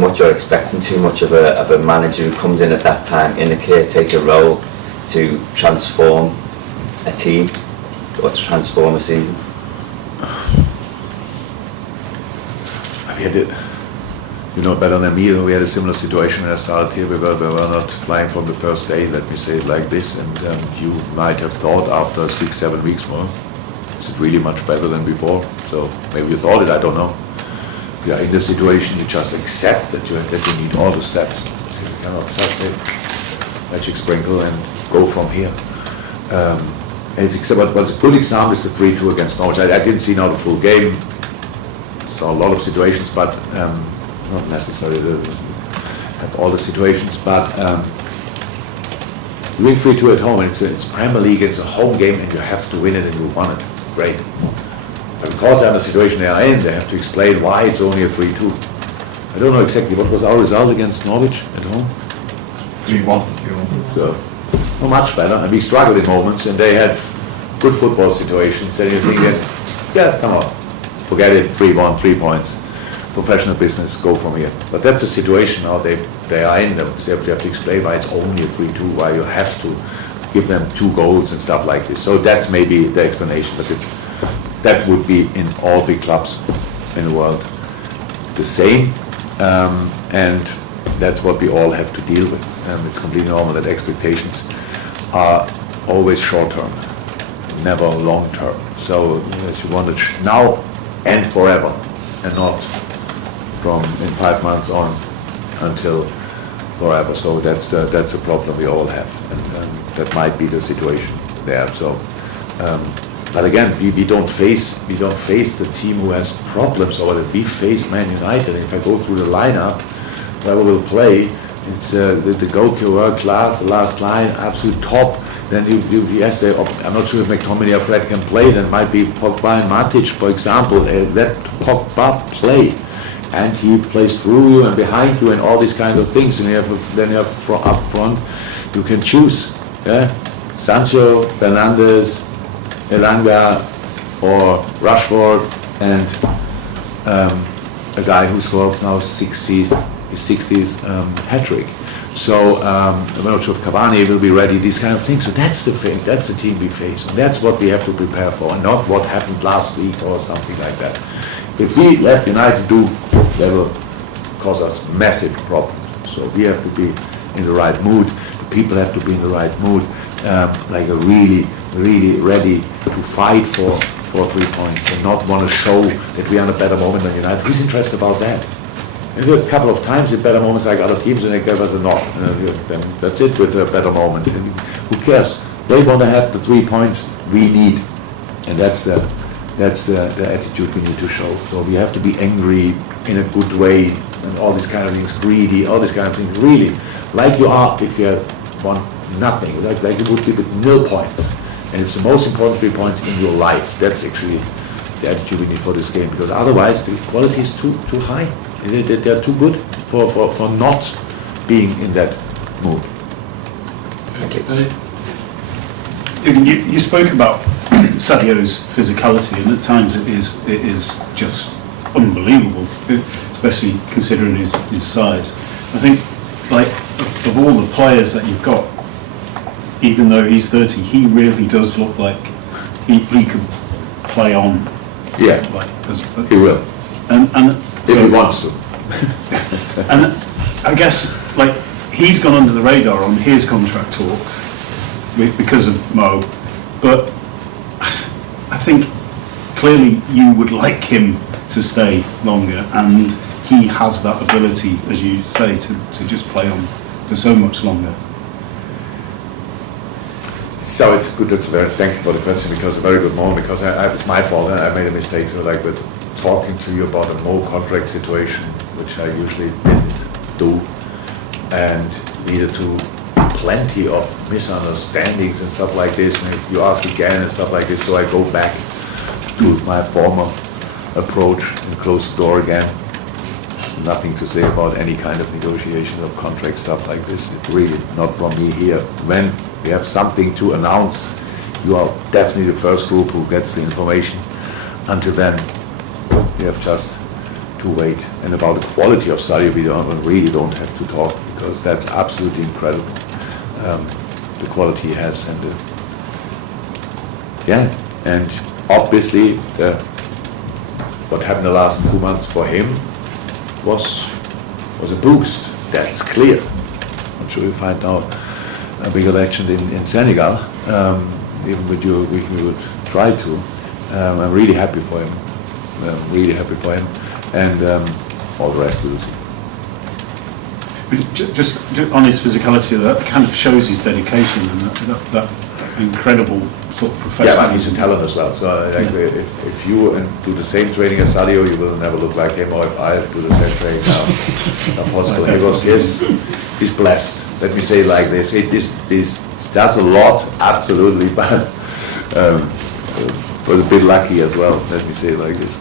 much or expecting too much of a manager who comes in at that time in a caretaker role to transform a team or to transform a season? We had it, you know better than me, we had a similar situation when I started here. We were not flying from the first day, let me say it like this, and you might have thought after 6-7 weeks, well, is it really much better than before? So maybe you thought it, I don't know. If you are in the situation, you just accept that you need all the steps. You cannot just say magic sprinkle and go from here. But a good example is the 3-2 against Norwich. I didn't see now the full game. Saw a lot of situations, but it's not necessary to have all the situations. But you win 3-2 at home, and it's Premier League, it's a home game, and you have to win it, and you won it. Great. But because they're in the situation they are in, they have to explain why it's only a 3-2. I don't know exactly what was our result against Norwich at home. 3-1. So, well, much better, and we struggled in moments, and they had good football situations, and you think that, yeah, come on, forget it, 3-1, 3 points, professional business, go from here. But that's the situation now they are in, because you have to explain why it's only a 3-2, why you have to give them 2 goals and stuff like this. So that's maybe the explanation, but that would be in all big clubs in the world the same, and that's what we all have to deal with. It's completely normal that expectations are always short-term, never long-term. So you want it now and forever, and not from in 5 months on until forever. So that's a problem we all have, and that might be the situation there. So, but again, we don't face the team who has problems over it. We face Man United. If I go through the lineup, whoever will play, it's the goalkeeper world class, the last line, absolute top. Then yes, I'm not sure if McTominay or Fred can play. Then might be Pogba and Matic, for example. Let Pogba play, and he plays through you and behind you and all these kind of things. And then you have up front, you can choose. Yeah, Sancho, Fernandes, Elanga, or Rashford, and a guy who scored now his 60th hat-trick. So I'm not sure if Cavani will be ready, these kind of things. So that's the thing, that's the team we face, and that's what we have to prepare for, and not what happened last week or something like that. If we let United do, they will cause us massive problems. So we have to be in the right mood, the people have to be in the right mood, like a really ready to fight for 3 points, and not want to show that we are in a better moment than United. Who's interested about that? And we had a couple of times in better moments like other teams, and they gave us a knock. Then that's it with a better moment. And who cares? They want to have the 3 points we need, and that's the attitude we need to show. So we have to be angry in a good way, and all these kind of things, greedy, all these kind of things. Really, like you are if you want nothing, like you would be with 0 points, and it's the most important 3 points in your life. That's actually the attitude we need for this game, because otherwise the quality is too high. They're too good for not being in that mood. Okay. You spoke about Sadio's physicality, and at times it is just unbelievable, especially considering his size. I think, like, of all the players that you've got, even though he's 30, he really does look like he could play on. Yeah, like, he will. And if he wants to. And I guess, like, he's gone under the radar on his contract talks because of Mo, but I think clearly you would like him to stay longer, and he has that ability, as you say, to just play on for so much longer. So it's good. Thank you for the question, because a very good moment. Because it's my fault. I made a mistake. So, like, with talking to you about a Mo contract situation, which I usually didn't do, and needed to plenty of misunderstandings and stuff like this. And if you ask again and stuff like this, so I go back to my former approach and close the door again. Nothing to say about any kind of negotiation of contract stuff like this. It's really not from me here. When we have something to announce, you are definitely the first group who gets the information. Until then, we have just wait. And about the quality of Sadio, we really don't have to talk, because that's absolutely incredible. The quality he has, and and obviously what happened the last 2 months for him was a boost. That's clear. I'm sure you'll find out a bigger legend in Senegal, even with you, we would try to. I'm really happy for him. And all the rest we'll see. Just on his physicality, that kind of shows his dedication and that incredible sort of professionalism. Yeah, but he's a talent as well. So if you do the same training as Sadio, you will never look like him. Or if I do the same training now, not possible. He's blessed. Let me say it like this. This does a lot, absolutely, but was a bit lucky as well. Let me say it like this.